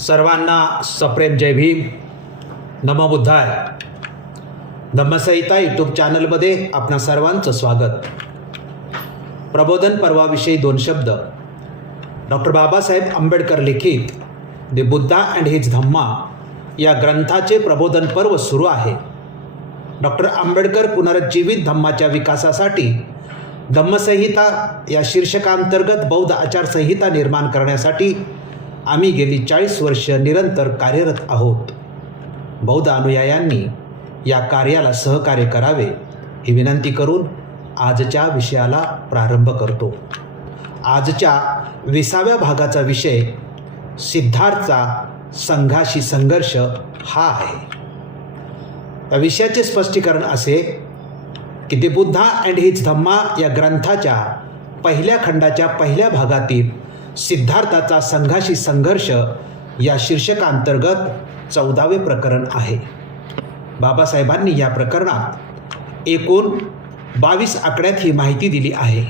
सर्वांना सप्रेम जय भीम. नमबुद्धाय धम्मसहिता यूट्यूब चॅनलमध्ये आपणा सर्वांचं स्वागत. प्रबोधन पर्वाविषयी दोन शब्द. डॉक्टर बाबासाहेब आंबेडकर लिखित the Buddha and his Dhamma या ग्रंथाचे प्रबोधन पर्व सुरू आहे. डॉक्टर आंबेडकर पुनरुज्जीवित धम्माच्या विकासासाठी धम्मसंहिता या शीर्षकांतर्गत बौद्ध आचारसंहिता निर्माण करण्यासाठी आम्ही गेली चाळीस वर्ष निरंतर कार्यरत आहोत. बौद्ध अनुयायांनी या कार्याला सहकार्य करावे ही विनंती करून आजच्या विषयाला प्रारंभ करतो. आजच्या विसाव्या भागाचा विषय सिद्धार्थचा संघाशी संघर्ष हा आहे. या विषयाचे स्पष्टीकरण असे की ते बुद्धा अँड हिज धम्मा या ग्रंथाच्या पहिल्या खंडाच्या पहिल्या भागातील सिद्धार्थाचा संघाशी संघर्ष या शीर्षकांतर्गत चौदावे प्रकरण आहे. बाबासाहेबांनी या प्रकरणात एकूण बावीस आकड्यात ही माहिती दिली आहे.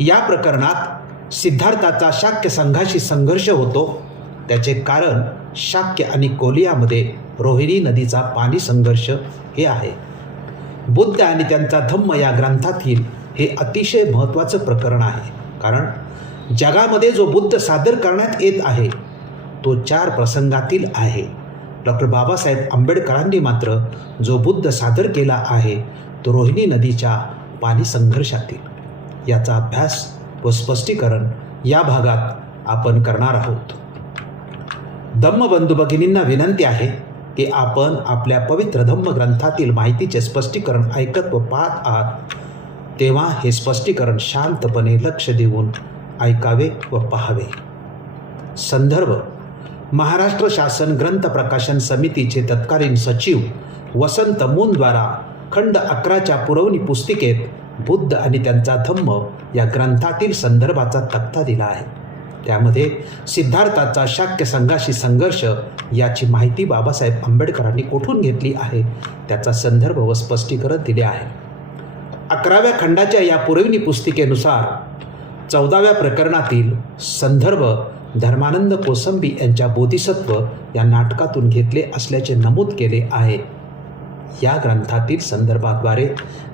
या प्रकरणात सिद्धार्थाचा शाक्य संघाशी संघर्ष होतो. त्याचे कारण शाक्य आणि कोलियामध्ये रोहिणी नदीचा पाणी संघर्ष हे आहे. बुद्ध आणि त्यांचा धम्म या ग्रंथातील हे अतिशय महत्त्वाचं प्रकरण आहे. कारण जगामध्ये जो बुद्ध सादर करण्यात येत आहे तो चार प्रसंगातील आहे. डॉक्टर बाबासाहेब आंबेडकरांनी मात्र जो बुद्ध सादर केला आहे तो रोहिणी नदीच्या पाणी संघर्षातील. याचा अभ्यास व स्पष्टीकरण या भागात आपण करणार आहोत. धम्मबंधू भगिनींना विनंती आहे की आपण आपल्या पवित्र धम्म ग्रंथातील माहितीचे स्पष्टीकरण ऐकत व पाहत आहात तेव्हा हे स्पष्टीकरण शांतपणे लक्ष देऊन ऐकावे व पाहावे. संदर्भ. महाराष्ट्र शासन ग्रंथ प्रकाशन समितीचे तत्कालीन सचिव वसंत मूनद्वारा खंड अकराच्या पुरवणी पुस्तिकेत बुद्ध आणि त्यांचा धम्म या ग्रंथातील संदर्भाचा तक्ता दिला आहे. त्यामध्ये सिद्धार्थाचा शाक्य संघाशी संघर्ष याची माहिती बाबासाहेब आंबेडकरांनी कोठून घेतली आहे? त्याचा संदर्भ व स्पष्टीकरण दिले आहे. अकराव्या खंडाच्या या पुरवणी पुस्तिकेनुसार चौदाव्या प्रकरणातील संदर्भ धर्मानंद कोसंबी यांच्या बोधिसत्व या नाटकातून घेतले असल्याचे नमूद केले आहे. या ग्रंथातील संदर्भाद्वारे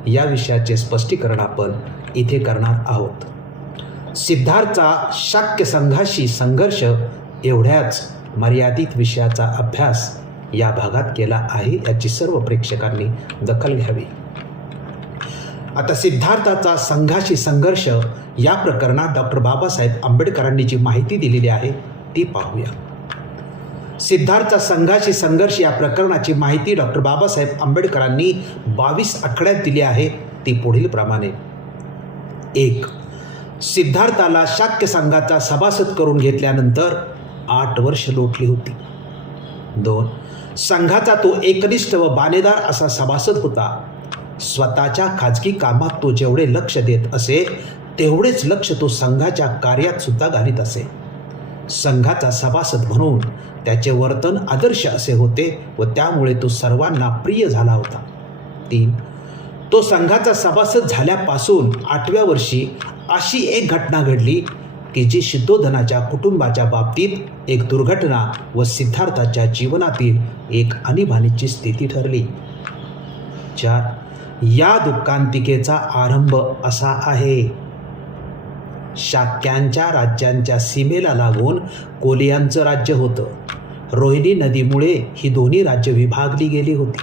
या विषयाचे स्पष्टीकरण आपण इथे करणार आहोत. सिद्धार्थचा शाक्य संघाशी संघर्ष एवढ्याच मर्यादित विषयाचा अभ्यास या भागात केला आहे याची सर्व प्रेक्षकांनी दखल घ्यावी. आता सिद्धार्थाचा संघाशी संघर्ष या प्रकरणात डॉक्टर बाबासाहेब आंबेडकरांनी जी माहिती दिलेली आहे ती पाहूया. सिद्धार्थचा संघाशी संघर्ष या प्रकरणाची माहिती डॉक्टर बाबासाहेब आंबेडकरांनी बावीस आकड्यात दिली आहे ती पुढील प्रमाणे. एक सिद्धार्थाला शाक्य संघाचा सभासद करून घेतल्यानंतर आठ वर्ष लोटली होती. दोन संघाचा तो एकनिष्ठ व बानेदार असा सभासद होता स्वतःच्या खाजगी कामात तो जेवढे लक्ष देत असे तेवढेच लक्ष तो संघाच्या कार्यात सुद्धा घालीत असे संघाचा सभासद म्हणून त्याचे वर्तन आदर्श असे होते व त्यामुळे तो सर्वांना प्रिय झाला होता. तीन तो संघाचा सभासद झाल्यापासून आठव्या वर्षी अशी एक घटना घडली की जी सिद्धोधनाच्या कुटुंबाच्या बाबतीत एक दुर्घटना व सिद्धार्थाच्या जीवनातील एक आणीबाणीची स्थिती ठरली. चार या दुःखांतिकेचा आरंभ असा आहे. शाक्यांच्या राज्यांच्या सीमेला लागून कोलियांचं राज्य होतं. रोहिणी नदीमुळे ही दोन्ही राज्य विभागली गेली होती.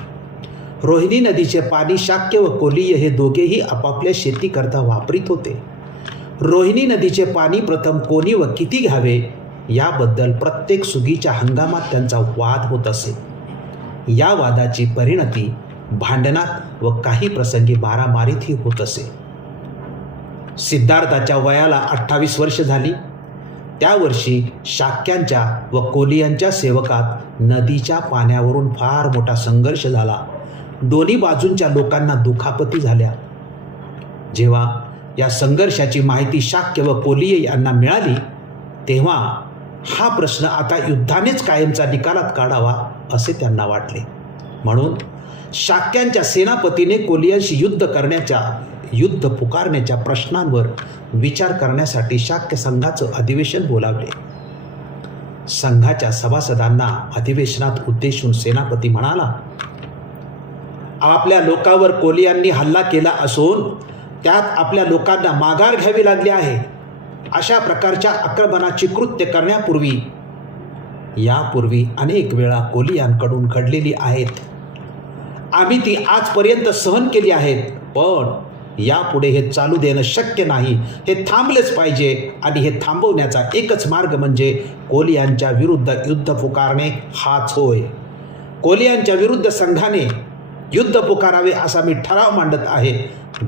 रोहिणी नदीचे पाणी शाक्य व कोलीय हे दोघेही आपापल्या शेतीकरता वापरीत होते. रोहिणी नदीचे पाणी प्रथम कोणी व किती घ्यावे? याबद्दल प्रत्येक सुगीच्या हंगामात त्यांचा वाद होत असे. या वादाची परिणती भांडणात व काही प्रसंगी मारामारीतही होत असे. सिद्धार्थाच्या वयाला अठ्ठावीस वर्ष झाली. त्या वर्षी शाक्यांच्या व कोलियांच्या सेवकात नदीच्या पाण्यावरून फार मोठा संघर्ष झाला. दोन्ही बाजूंच्या लोकांना दुखापती झाल्या. जेव्हा या संघर्षाची माहिती शाक्य व कोलिय यांना मिळाली तेव्हा हा प्रश्न आता युद्धानेच कायमचा निकालात काढावा असे त्यांना वाटले. म्हणून शाक्यांच्या सेनापतीने कोलियांशी युद्ध करण्याच्या युद्ध पुकारण्याच्या प्रश्नांवर विचार करण्यासाठी शाक्य संघाचं अधिवेशन बोलावले. संघाच्या सभासदांना अधिवेशनात उद्देशून सेनापती म्हणाला आपल्या लोकांवर कोलियांनी हल्ला केला असून त्यात आपल्या लोकांना माघार घ्यावी लागली आहे. अशा प्रकारच्या आक्रमणाची कृत्य करण्यापूर्वी यापूर्वी अनेक वेळा कोलियांकडून घडलेली आहेत. आम्ही ती आजपर्यंत सहन केली आहेत. पण यापुढे हे चालू देणं शक्य नाही. हे थांबलेच पाहिजे आणि हे थांबवण्याचा एकच मार्ग म्हणजे कोलियांच्या विरुद्ध युद्ध पुकारणे हाच होय. कोलियांच्या विरुद्ध संघाने युद्ध पुकारावे असा मी ठराव मांडत आहे.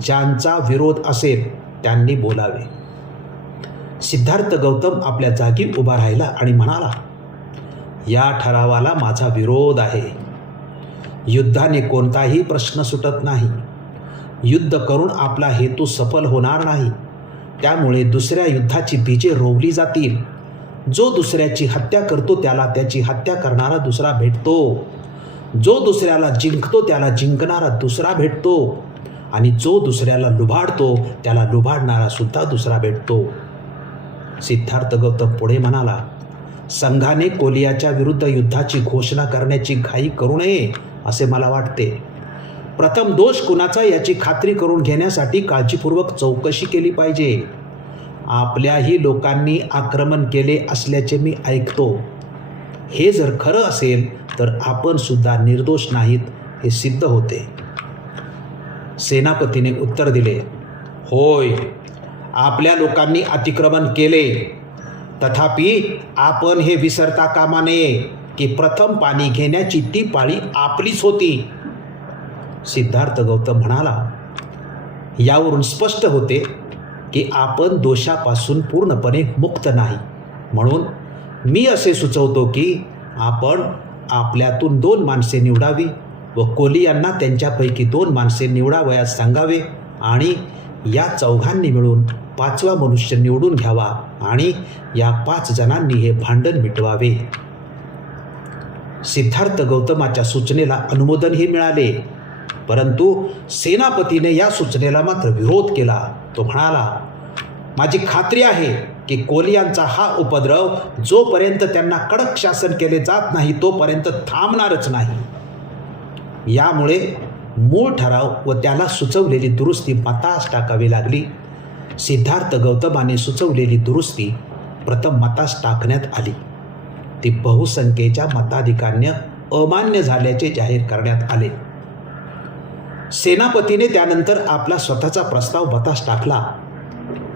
ज्यांचा विरोध असेल त्यांनी बोलावे. सिद्धार्थ गौतम आपल्या जागी उभा राहिला आणि म्हणाला या ठरावाला माझा विरोध आहे. युद्धाने कोणताही प्रश्न सुटत नाही. युद्ध करून आपला हेतू सफल होणार नाही. त्यामुळे दुसऱ्या युद्धाची बीजे रोवली जातील. जो दुसऱ्याची हत्या करतो त्याला त्याची हत्या करणारा दुसरा भेटतो. जो दुसऱ्याला जिंकतो त्याला जिंकणारा दुसरा भेटतो. आणि जो दुसऱ्याला लुभाडतो त्याला लुभाडणारा सुद्धा दुसरा भेटतो. सिद्धार्थ गौतम पुढे म्हणाला संघाने कोलियाच्या विरुद्ध युद्धाची घोषणा करण्याची घाई करू नये. असे मला वाटते. प्रथम दोष कुणाचा याची खात्री करून घेण्यासाठी काळजीपूर्वक चौकशी केली पाहिजे. आपल्याही लोकांनी आक्रमण केले असल्याचे मी ऐकतो. हे जर खरं असेल तर आपण सुद्धा निर्दोष नाहीत हे सिद्ध होते. सेनापतीने उत्तर दिले होय आपल्या लोकांनी अतिक्रमण केले. तथापि आपण हे विसरता कामा नये. की प्रथम पाणी घेण्याची ती पाळी आपलीच होती. सिद्धार्थ गौतम म्हणाला यावरून स्पष्ट होते की आपण दोषापासून पूर्णपणे मुक्त नाही. म्हणून मी असे सुचवतो की आपण आपल्यातून दोन माणसे निवडावी व कोली यांना त्यांच्यापैकी दोन माणसे निवडावयास सांगावे आणि या चौघांनी मिळून पाचवा मनुष्य निवडून घ्यावा आणि या पाच जणांनी हे भांडण मिटवावे. सिद्धार्थ गौतमाच्या सूचनेला अनुमोदनही मिळाले. परंतु सेनापतीने या सूचनेला मात्र विरोध केला. तो म्हणाला माझी खात्री आहे की कोलियांचा हा उपद्रव जोपर्यंत त्यांना कडक शासन केले जात नाही तोपर्यंत थांबणारच नाही. यामुळे मूळ ठराव व त्याला सुचवलेली दुरुस्ती मतास टाकावी लागली. सिद्धार्थ गौतमाने सुचवलेली दुरुस्ती प्रथम मतास टाकण्यात आली. ती बहुसंख्येच्या मताधिकाऱ्य अमान्य झाल्याचे जाहीर करण्यात आले. सेनापतीने त्यानंतर आपला स्वतःचा प्रस्ताव बतास टाकला.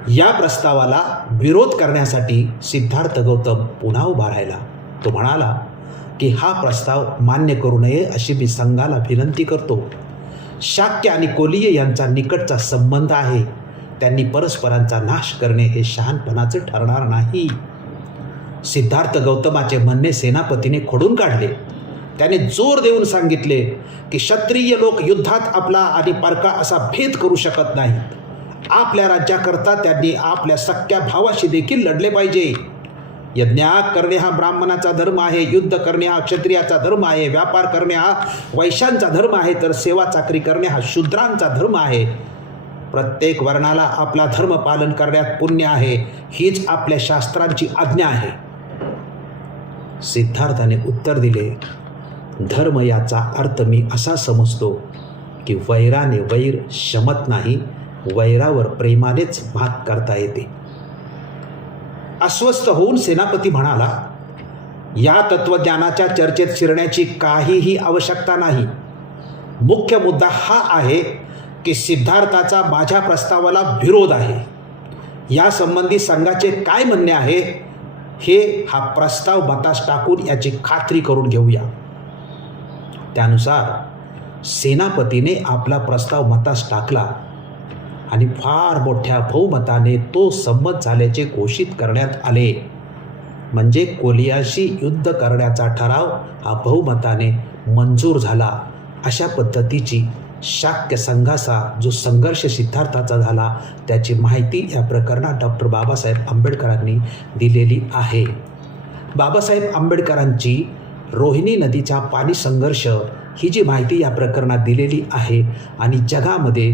या प्रस्तावाला विरोध करण्यासाठी सिद्धार्थ गौतम पुन्हा उभा राहिला. तो म्हणाला की हा प्रस्ताव मान्य करू नये अशी मी संघाला विनंती करतो. शाक्य आणि कोलीय यांचा निकटचा संबंध आहे. त्यांनी परस्परांचा नाश करणे हे शहाणपणाचं ठरणार नाही. सिद्धार्थ गौतमाचे म्हणणे सेनापतीने खोडून काढले. त्याने जोर देऊन सांगितले की क्षत्रिय लोक युद्धात आपला आणि परका असा भेद करू शकत नाहीत. आपल्या राज्याकरता त्यांनी आपल्या सख्या भावाशी देखील लढले पाहिजे. यज्ञाग करणे हा ब्राह्मणाचा धर्म आहे युद्ध करणे हा क्षत्रियाचा धर्म आहे व्यापार करणे हा वैश्यांचा धर्म आहे तर सेवा चाकरी करणे हा शूद्रांचा धर्म आहे. प्रत्येक वर्णाला आपला धर्म पालन करण्यात पुण्य आहे हीच आपल्या शास्त्रांची आज्ञा आहे. सिद्धार्थाने उत्तर दिले धर्म याचा अर्थ मी असा समजतो की वैराने वैर शमत नाही वैरावर प्रेमानेच मात करता येते. अस्वस्थ होऊन सेनापती म्हणाला या तत्वज्ञानाच्या चर्चेत शिरण्याची काहीही आवश्यकता नाही. मुख्य मुद्दा हा आहे की सिद्धार्थाचा माझ्या प्रस्तावाला विरोध आहे. यासंबंधी संघाचे काय म्हणणे आहे हे हा प्रस्ताव मतास टाकून याची खात्री करून घेऊया. त्यानुसार सेनापतीने आपला प्रस्ताव मतास टाकला आणि फार मोठ्या बहुमताने तो संमत झाल्याचे घोषित करण्यात आले. म्हणजे कोलियाशी युद्ध करण्याचा ठराव हा बहुमताने मंजूर झाला अशा पद्धतीची शाक्य संघाचा जो संघर्ष सिद्धार्थाचा झाला त्याची माहिती या प्रकरणात डॉक्टर बाबासाहेब आंबेडकरांनी दिलेली आहे. बाबासाहेब आंबेडकरांची रोहिणी नदीचा पाणी संघर्ष ही जी माहिती या प्रकरणात दिलेली आहे आणि जगामध्ये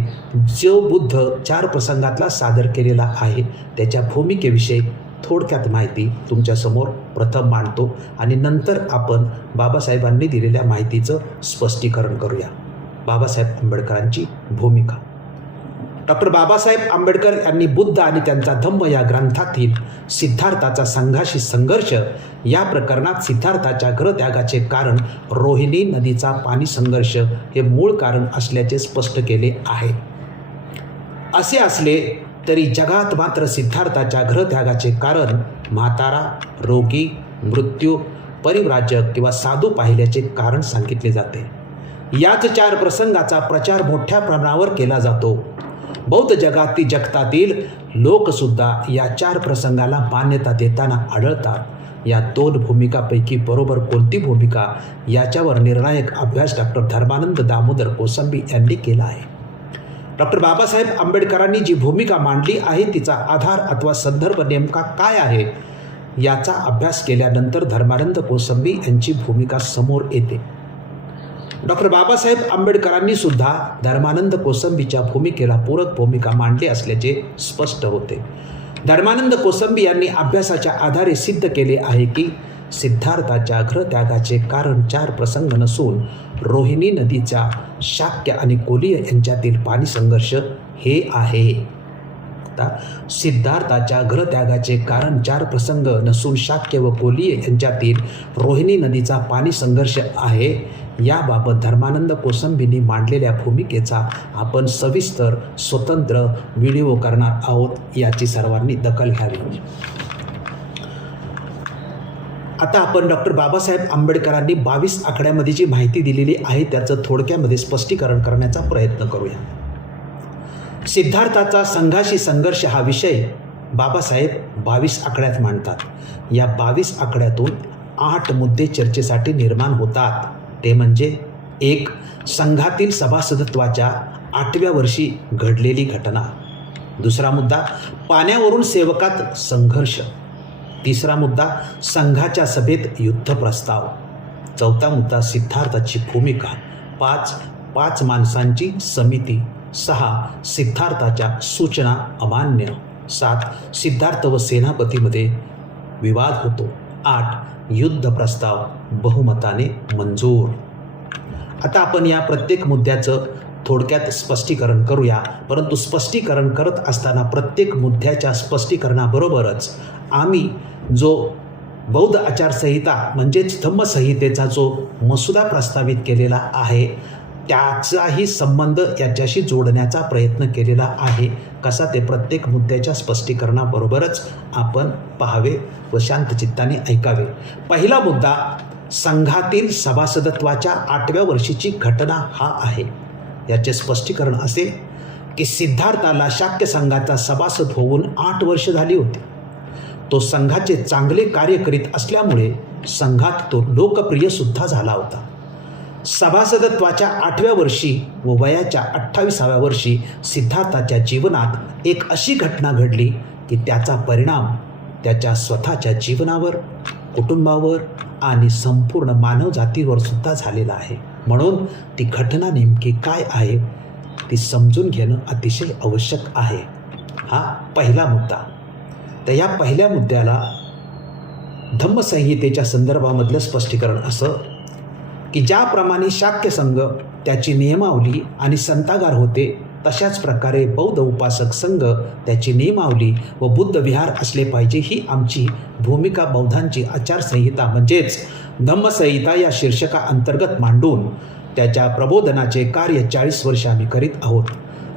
जो बुद्ध चार प्रसंगातला सादर केलेला आहे त्याच्या भूमिकेविषयी थोडक्यात माहिती तुमच्यासमोर प्रथम मांडतो आणि नंतर आपण बाबासाहेबांनी दिलेल्या माहितीचं स्पष्टीकरण करूया. बाबासाहेब आंबेडकरांची भूमिका. डॉक्टर बाबासाहेब आंबेडकर यांनी बुद्ध आणि त्यांचा धम्म या ग्रंथातील सिद्धार्थाचा संघाशी संघर्ष या प्रकरणात सिद्धार्थाच्या ग्रहत्यागाचे कारण रोहिणी नदीचा पाणी संघर्ष हे मूळ कारण असल्याचे स्पष्ट केले आहे. असे असले तरी जगात मात्र सिद्धार्थाच्या ग्रहत्यागाचे कारण म्हातारा रोगी मृत्यू परिव्राजक किंवा साधू पाहिल्याचे कारण सांगितले जाते. याच चार प्रसंगाचा प्रचार मोठ्या प्रमाणावर केला जातो. बौद्ध जगातील जगतातील लोकसुद्धा या चार प्रसंगाला मान्यता देताना आढळतात. या दोन भूमिकापैकी बरोबर कोणती भूमिका याच्यावर निर्णायक अभ्यास डॉक्टर धर्मानंद दामोदर कोसंबी यांनी केला आहे. डॉक्टर बाबासाहेब आंबेडकरांनी जी भूमिका मांडली आहे तिचा आधार अथवा संदर्भ नेमका काय आहे याचा अभ्यास केल्यानंतर धर्मानंद कोसंबी यांची भूमिका समोर येते. डॉक्टर बाबासाहेब आंबेडकरांनी सुद्धा धर्मानंद कोसंबीच्या भूमिकेला पूरक भूमिका मांडली असल्याचे स्पष्ट होते. धर्मानंद कोसंबी यांनी अभ्यासाच्या आधारे सिद्ध केले आहे की सिद्धार्थाच्या अग्रत्यागाचे कारण चार प्रसंग नसून रोहिणी नदीच्या शाक्य आणि कोलीय यांच्यातील पाणी संघर्ष हे आहे. आता सिद्धार्थाच्या अग्रत्यागाचे कारण चार प्रसंग नसून शाक्य व कोलीय यांच्यातील रोहिणी नदीचा पाणी संघर्ष आहे याबाबत धर्मानंद कोसंबींनी मांडलेल्या भूमिकेचा आपण सविस्तर स्वतंत्र व्हिडिओ करणार आहोत याची सर्वांनी दखल घ्यावी. आता आपण डॉक्टर बाबासाहेब आंबेडकरांनी बावीस आकड्यामध्ये जी माहिती दिलेली आहे त्याचं थोडक्यामध्ये स्पष्टीकरण करण्याचा प्रयत्न करूया. सिद्धार्थाचा संघाशी संघर्ष हा विषय बाबासाहेब बावीस आकड्यात मांडतात. या बावीस आकड्यातून आठ मुद्दे चर्चेसाठी निर्माण होतात. ते म्हणजे एक संघातील सभासदत्वाच्या आठव्या वर्षी घडलेली घटना. दुसरा मुद्दा पाण्यावरून सेवकात संघर्ष. तिसरा मुद्दा संघाच्या सभेत युद्ध प्रस्ताव चौथा मुद्दा सिद्धार्थाची भूमिका. पाच पाच माणसांची समिती. सहा सिद्धार्थाच्या सूचना अमान्य. सात सिद्धार्थ व सेनापतीमध्ये विवाद होतो. आठ युद्ध प्रस्ताव बहुमताने मंजूर. आता आपण या प्रत्येक मुद्द्याचं थोडक्यात स्पष्टीकरण करूया. परंतु स्पष्टीकरण करत असताना प्रत्येक मुद्द्याच्या स्पष्टीकरणाबरोबरच आम्ही जो बौद्ध आचारसंहिता म्हणजेच धम्मसंहितेचा जो मसुदा प्रस्तावित केलेला आहे त्याचाही संबंध याच्याशी जोडण्याचा प्रयत्न केलेला आहे. कसा ते प्रत्येक मुद्द्याच्या स्पष्टीकरणाबरोबरच आपण पाहावे व शांतचित्ताने ऐकावे. पहिला मुद्दा संघातील सभासदत्वाच्या आठव्या वर्षीची घटना हा आहे. याचे स्पष्टीकरण असे की सिद्धार्थाला शाक्य संघाचा सभासद होऊन आठ वर्ष झाली होती. तो संघाचे चांगले कार्य करीत असल्यामुळे संघात तो लोकप्रिय सुद्धा झाला होता. सभासदत्वाच्या आठव्या वर्षी व वयाच्या अठ्ठावीसाव्या वर्षी सिद्धार्थाच्या जीवनात एक अशी घटना घडली की त्याचा परिणाम त्याच्या स्वतःच्या जीवनावर कुटुंबावर आणि संपूर्ण मानवजातीवर सुद्धा झालेला आहे. म्हणून ती घटना नेमकी काय आहे ती समजून घेणं अतिशय आवश्यक आहे. हा पहिला मुद्दा. तर या पहिल्या मुद्द्याला धम्मसंहितेच्या संदर्भामधलं स्पष्टीकरण असं की ज्याप्रमाणे शाक्य संघ त्याची नियमावली आणि संतागार होते तशाच प्रकारे बौद्ध उपासक संघ त्याची नियमावली व बुद्ध विहार असले पाहिजे ही आमची भूमिका बौद्धांची आचारसंहिता म्हणजेच धम्मसंहिता या शीर्षका अंतर्गत मांडून त्याच्या प्रबोधनाचे कार्य चाळीस वर्ष आम्ही करीत आहोत.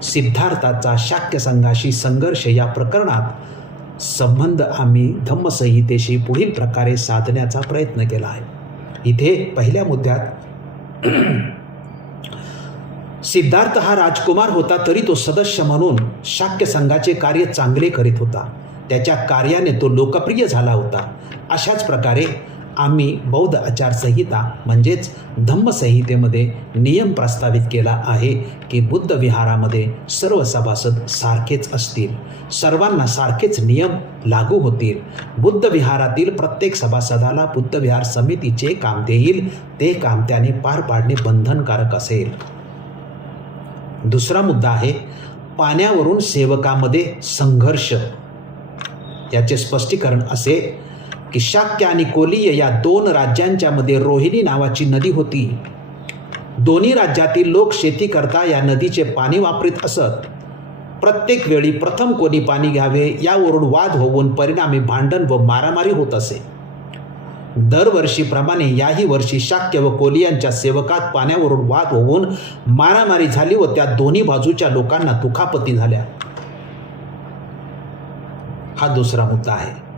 सिद्धार्थाचा शाक्य संघाशी संघर्ष या प्रकरणात संबंध आम्ही धम्मसंहितेशी पुढील प्रकारे साधण्याचा प्रयत्न केला आहे. इथे पहिल्या मुद्द्यात सिद्धार्थ हा राजकुमार होता तरी तो सदस्य म्हणून शाक्य संघाचे कार्य चांगले करीत होता. त्याच्या कार्याने तो लोकप्रिय झाला होता. अशाच प्रकारे आम्ही बौद्ध आचारसंहिता म्हणजेच धम्मसंहितेमध्ये नियम प्रस्तावित केला आहे की बुद्ध विहारामध्ये सर्व सभासद सारखेच असतील. सर्वांना सारखेच नियम लागू होतील. बुद्ध विहारातील प्रत्येक सभासदाला बुद्ध विहार समितीचे काम देईल. ते काम त्याने पार पाडणे बंधनकारक असेल. दुसरा मुद्दा आहे पाण्यावरून सेवकामध्ये संघर्ष. याचे स्पष्टीकरण असे की शाक्य आणि कोलीय या दोन राज्यांच्या मध्ये रोहिणी नावाची नदी होती. दोन्ही राज्यातील लोक शेती करता या नदीचे पाणी वापरीत असत. प्रत्येक वेळी प्रथम कोणी पाणी घ्यावे यावरून वाद होऊन परिणामी भांडण व मारामारी होत असे. दरवर्षीप्रमाणे याही वर्षी शाक्य व कोलियांच्या सेवकात पाण्यावरून वाद होऊन मारामारी झाली व त्या दोन्ही बाजूच्या लोकांना दुखापती झाल्या. हा दुसरा मुद्दा आहे.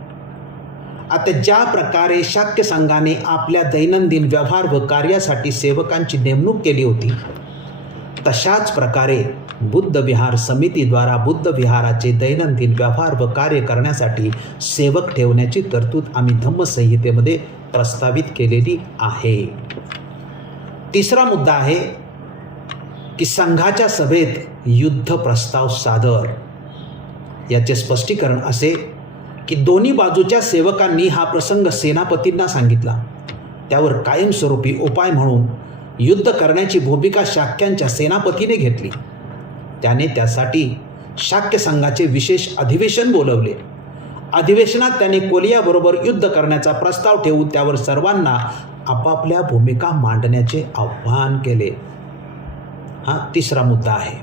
आता ज्या प्रकारे शाक्य संघाने आपल्या दैनंदिन व्यवहार व कार्यासाठी सेवकांची नेमणूक केली होती तशाच प्रकारे बुद्ध विहार समितीद्वारा बुद्ध विहाराचे दैनंदिन व्यवहार व कार्य करण्यासाठी सेवक ठेवण्याची तरतूद आम्ही धम्मसंहितेमध्ये प्रस्तावित केलेली आहे. तिसरा मुद्दा आहे की संघाच्या सभेत युद्ध प्रस्ताव सादर. याचे स्पष्टीकरण असे की दोन्ही बाजूच्या सेवकांनी हा प्रसंग सेनापतींना सांगितला. त्यावर कायमस्वरूपी उपाय म्हणून युद्ध करण्याची भूमिका शाक्यांच्या सेनापतीने घेतली. त्याने त्यासाठी शाक्य संघाचे विशेष अधिवेशन बोलवले. अधिवेशनात त्याने कोलियाबरोबर युद्ध करण्याचा प्रस्ताव ठेवून त्यावर सर्वांना आपापल्या भूमिका मांडण्याचे आव्हान केले. हा तिसरा मुद्दा आहे.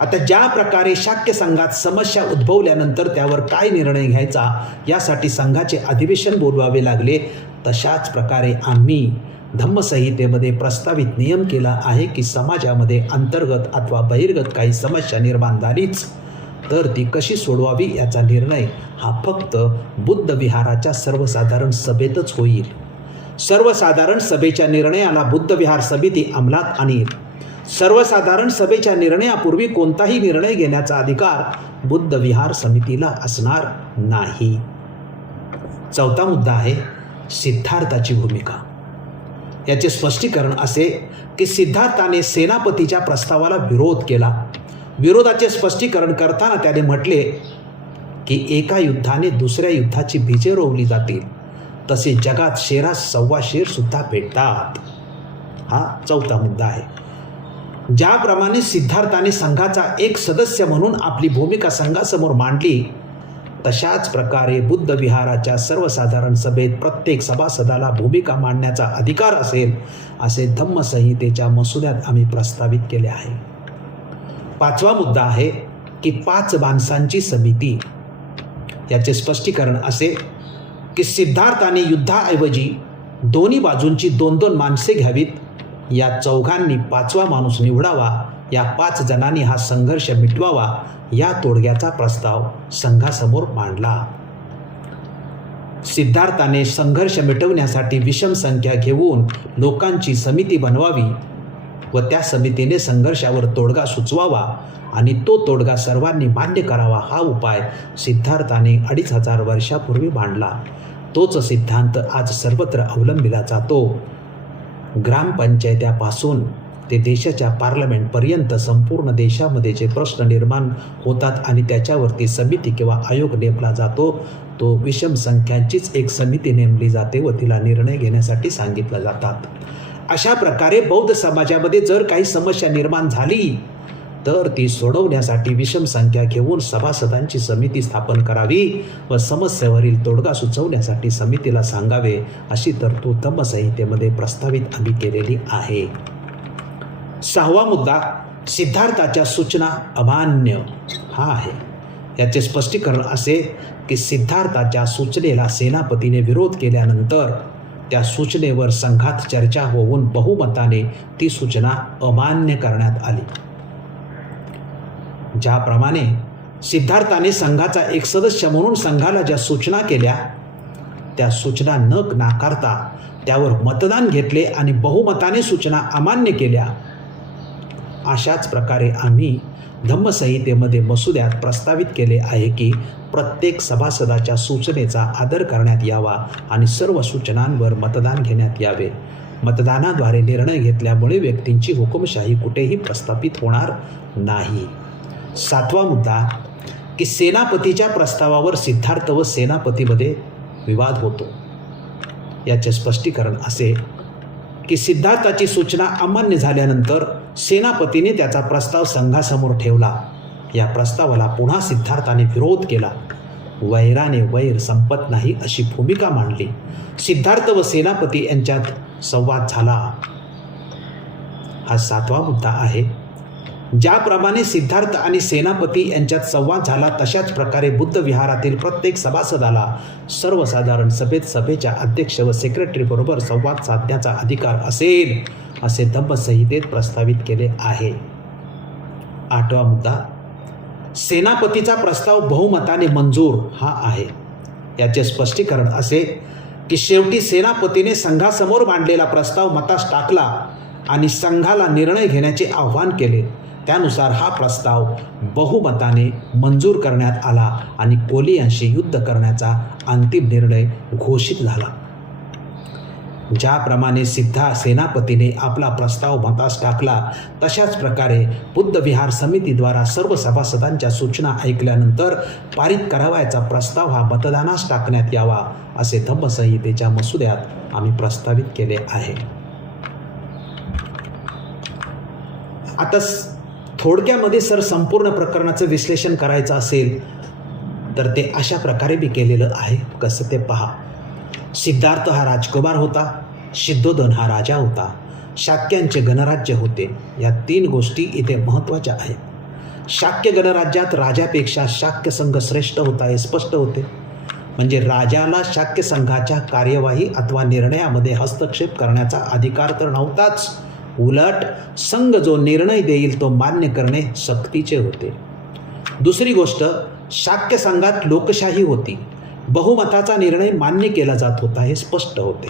आता ज्या प्रकारे शाक्य संघात समस्या उद्भवल्यानंतर त्यावर काय निर्णय घ्यायचा यासाठी संघाचे अधिवेशन बोलवावे लागले. तशाच प्रकारे आम्ही धम्मसंहितेमध्ये प्रस्तावित नियम केला आहे की समाजामध्ये अंतर्गत अथवा बहिर्गत काही समस्या निर्माण झालीच तर ती कशी सोडवावी याचा निर्णय हा फक्त बुद्ध विहाराच्या सर्वसाधारण सभेतच होईल. सर्वसाधारण सभेच्या निर्णयाला बुद्ध विहार समिती अंमलात आणील. सर्वसाधारण सभेच्या निर्णयापूर्वी कोणताही निर्णय घेण्याचा अधिकार बुद्ध विहार समितीला असणार नाही. चौथा मुद्दा आहे सिद्धार्थाची भूमिका. याचे स्पष्टीकरण असे की सिद्धार्थाने सेनापतीच्या प्रस्तावाला विरोध केला. विरोधाचे स्पष्टीकरण करताना त्याने म्हटले की एका युद्धाने दुसऱ्या युद्धाची बीजे रोवली जातील. तसे जगात शेरास सव्वा शेर सुद्धा भेटतात. हा चौथा मुद्दा आहे. ज्याप्रमाणे सिद्धार्थाने संघाचा एक सदस्य म्हणून आपली भूमिका संघासमोर मांडली तशाच प्रकारे बुद्ध विहाराच्या सर्वसाधारण सभेत प्रत्येक सभासदाला भूमिका मांडण्याचा अधिकार असेल असे धम्मसंहितेच्या मसुद्यात आम्ही प्रस्तावित केले आहे. पाचवा मुद्दा आहे की पाच माणसांची समिती. याचे स्पष्टीकरण असे की सिद्धार्थाने युद्धाऐवजी दोन्ही बाजूंची दोन दोन माणसे घ्यावीत या चौघांनी पाचवा माणूस निवडावा या पाच जणांनी हा संघर्ष मिटवावा या तोडग्याचा प्रस्ताव संघासमोर मांडला. सिद्धार्थाने संघर्ष मिटवण्यासाठी विषम संख्या घेऊन लोकांची समिती बनवावी व त्या समितीने संघर्षावर तोडगा सुचवावा आणि तो तोडगा सर्वांनी मान्य करावा हा उपाय सिद्धार्थाने अडीच हजार वर्षापूर्वी मांडला. तोच सिद्धांत आज सर्वत्र अवलंबिला जातो. ग्रामपंचायत्यापासून ते देशाच्या पार्लमेंटपर्यंत संपूर्ण देशामध्ये जे प्रश्न निर्माण होतात आणि त्याच्यावरती समिती किंवा आयोग नेमला जातो तो विषम संख्यांचीच एक समिती नेमली जाते व तिला निर्णय घेण्यासाठी सांगितलं जातात. अशा प्रकारे बौद्ध समाजामध्ये जर काही समस्या निर्माण झाली तर ती सोडवण्यासाठी विषम संख्या घेऊन सभासदांची समिती स्थापन करावी व समस्येवरील तोडगा सुचवण्यासाठी समितीला सांगावे अशी तरतूद धम्मसंहितेमध्ये प्रस्तावित आम्ही केलेली आहे. सहावा मुद्दा सिद्धार्थाच्या सूचना अमान्य. हा आहे. याचे स्पष्टीकरण असे की सिद्धार्थाच्या सूचनेला सेनापतीने विरोध केल्यानंतर त्या सूचनेवर संघात चर्चा होऊन बहुमताने ती सूचना अमान्य करण्यात आली. ज्याप्रमाणे सिद्धार्थाने संघाचा एक सदस्य म्हणून संघाला ज्या सूचना केल्या त्या सूचना न नाकारता त्यावर मतदान घेतले आणि बहुमताने सूचना अमान्य केल्या. अशाच प्रकारे आम्ही धम्मसंहितेमध्ये मसुद्यात प्रस्तावित केले आहे की प्रत्येक सभासदाच्या सूचनेचा आदर करण्यात यावा आणि सर्व सूचनांवर मतदान घेण्यात यावे. मतदानाद्वारे निर्णय घेतल्यामुळे व्यक्तींची हुकुमशाही कुठेही प्रस्थापित होणार नाही. सातवा मुद्दा की सेनापतीच्या प्रस्तावावर सिद्धार्थ व सेनापतीमध्ये विवाद होतो. याचे स्पष्टीकरण असे की सिद्धार्थाची सूचना अमान्य झाल्यानंतर सेनापतीने त्याचा प्रस्ताव संघासमोर ठेवला. या प्रस्तावाला पुन्हा सिद्धार्थाने विरोध केला. वैराने वैर संपत नाही अशी भूमिका मांडली. सिद्धार्थ व सेनापती यांच्यात संवाद झाला. हा सातवा मुद्दा आहे. ज्याप्रमाणे सिद्धार्थ आणि सेनापती यांच्यात संवाद झाला तशाच प्रकारे बुद्ध विहारातील प्रत्येक सभासदाला सर्वसाधारण सभेत सभेच्या अध्यक्ष व सेक्रेटरीबरोबर संवाद साधण्याचा अधिकार असेल असे धम्मसंहितेत प्रस्तावित केले आहे. आठवा मुद्दा सेनापतीचा प्रस्ताव बहुमताने मंजूर हा आहे. याचे स्पष्टीकरण असे की शेवटी सेनापतीने संघासमोर मांडलेला प्रस्ताव मतास टाकला आणि संघाला निर्णय घेण्याचे आव्हान केले. त्यानुसार हा प्रस्ताव बहुमताने मंजूर करण्यात आला आणि कोलियांशी युद्ध करण्याचा अंतिम निर्णय घोषित झाला. ज्याप्रमाणे सिद्धा सेनापतीने आपला प्रस्ताव मतास टाकला तशाच प्रकारे बुद्ध विहार समितीद्वारा सर्व सभासदांच्या सूचना ऐकल्यानंतर पारित करावयाचा प्रस्ताव हा मतदानास टाकण्यात यावा असे धम्मसंहितेच्या मसुद्यात आम्ही प्रस्तावित केले आहे. आता थोडक्यामध्ये सर संपूर्ण प्रकरणाचं विश्लेषण करायचं असेल तर ते अशा प्रकारे बी केलेलं आहे. कसं ते पहा. सिद्धार्थ हा राजकुमार होता. सिद्धोधन हा राजा होता. शाक्यांचे गणराज्य होते. या तीन गोष्टी इथे महत्त्वाच्या आहेत. शाक्य गणराज्यात राजापेक्षा शाक्य संघ श्रेष्ठ होता हे स्पष्ट होते. म्हणजे राजाला शाक्य संघाच्या कार्यवाही अथवा निर्णयामध्ये हस्तक्षेप करण्याचा अधिकार तर नव्हताच. उलट संघ जो निर्णय देईल तो मान्य करणे सक्तीचे होते. दुसरी गोष्ट शाक्य संघात लोकशाही होती. बहुमताचा निर्णय मान्य केला जात होता हे स्पष्ट होते.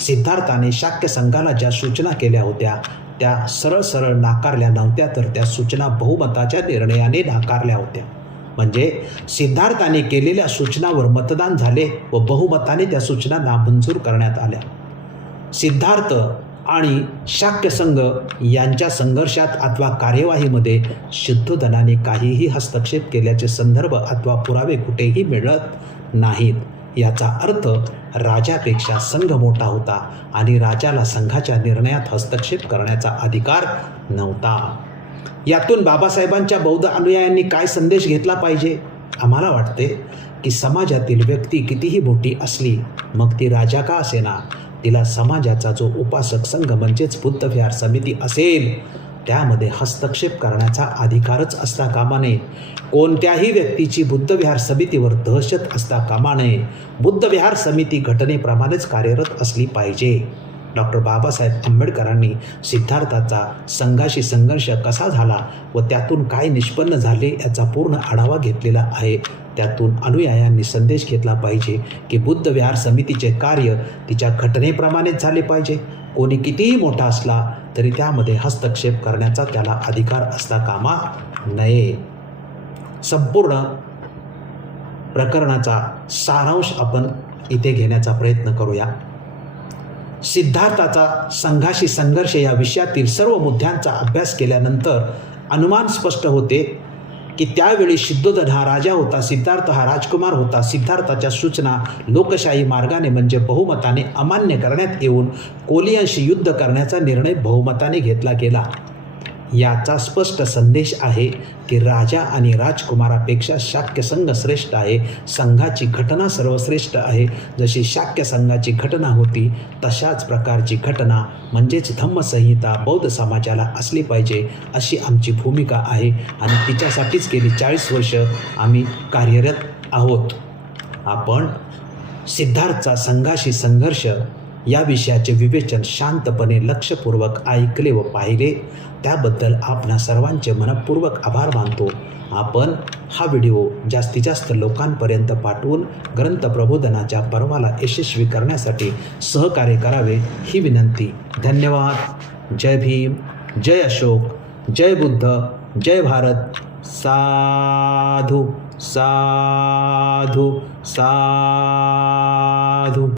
सिद्धार्थाने शाक्य संघाला ज्या सूचना केल्या होत्या त्या सरळ सरळ नाकारल्या नव्हत्या तर त्या सूचना बहुमताच्या निर्णयाने नाकारल्या होत्या. म्हणजे सिद्धार्थाने केलेल्या सूचनावर मतदान झाले व बहुमताने त्या सूचना नामंजूर करण्यात आल्या. सिद्धार्थ आणि शाक्य संघ यांच्या संघर्षात अथवा कार्यवाहीमध्ये शुद्धोधनाने काहीही हस्तक्षेप केल्याचे संदर्भ अथवा पुरावे कुठेही मिळत नाहीत. याचा अर्थ राजापेक्षा संघ मोठा होता आणि राजाला संघाच्या निर्णयात हस्तक्षेप करण्याचा अधिकार नव्हता. यातून बाबासाहेबांच्या बौद्ध अनुयायांनी काय संदेश घेतला पाहिजे? आम्हाला वाटते की समाजातील व्यक्ती कितीही मोठी असली मग ती राजा का असेना? तिला समाजाचा जो उपासक संघ म्हणजेच बुद्ध विहार समिती असेल त्यामध्ये हस्तक्षेप करण्याचा अधिकारच असता कामा नये. कोणत्याही व्यक्तीची बुद्ध विहार समितीवर दहशत असता कामा नये. बुद्ध विहार समिती घटनेप्रमाणेच कार्यरत असली पाहिजे. डॉक्टर बाबासाहेब आंबेडकरांनी सिद्धार्थाचा संघाशी संघर्ष कसा झाला व त्यातून काय निष्पन्न झाले याचा पूर्ण आढावा घेतलेला आहे. त्यातून अनुयायांनी संदेश घेतला पाहिजे की बुद्ध विहार समितीचे कार्य तिच्या घटनेप्रमाणेच झाले पाहिजे. कोणी कितीही मोठा असला तरी त्यामध्ये हस्तक्षेप करण्याचा त्याला अधिकार असता कामा नये. संपूर्ण प्रकरणाचा सारांश आपण इथे घेण्याचा प्रयत्न करूया. सिद्धार्थाचा संघाशी संघर्ष या विषयातील सर्व मुद्द्यांचा अभ्यास केल्यानंतर अनुमान स्पष्ट होते की त्यावेळी सिद्धोधन हा राजा होता सिद्धार्थ हा राजकुमार होता. सिद्धार्थाच्या सूचना लोकशाही मार्गाने म्हणजे बहुमताने अमान्य करण्यात येऊन कोलियांशी युद्ध करण्याचा निर्णय बहुमताने घेतला गेला. याचा स्पष्ट संदेश आहे की राजा आणि राजकुमारापेक्षा शाक्य संघ श्रेष्ठ आहे. संघाची घटना सर्वश्रेष्ठ आहे. जशी शाक्य संघाची घटना होती तशाच प्रकारची घटना म्हणजेच धम्मसंहिता बौद्ध समाजाला असली पाहिजे अशी आमची भूमिका आहे. आणि तिच्यासाठीच गेली चाळीस वर्ष आम्ही कार्यरत आहोत. आपण सिद्धार्थचा संघाशी संघर्ष या विषयाचे विवेचन शांतपणे लक्षपूर्वक ऐकले व पाहिले. त्याबद्दल आपणा सर्वांचे मनपूर्वक आभार मानतो. आपण हा व्हिडिओ जास्तीत जास्त लोकांपर्यंत पाठवून ग्रंथ प्रबोधनाच्या पर्वाला यशस्वी करण्यासाठी सहकार्य करावे ही विनंती. धन्यवाद. जय भीम. जय अशोक. जय बुद्ध. जय भारत. साधू. साधू. साधू.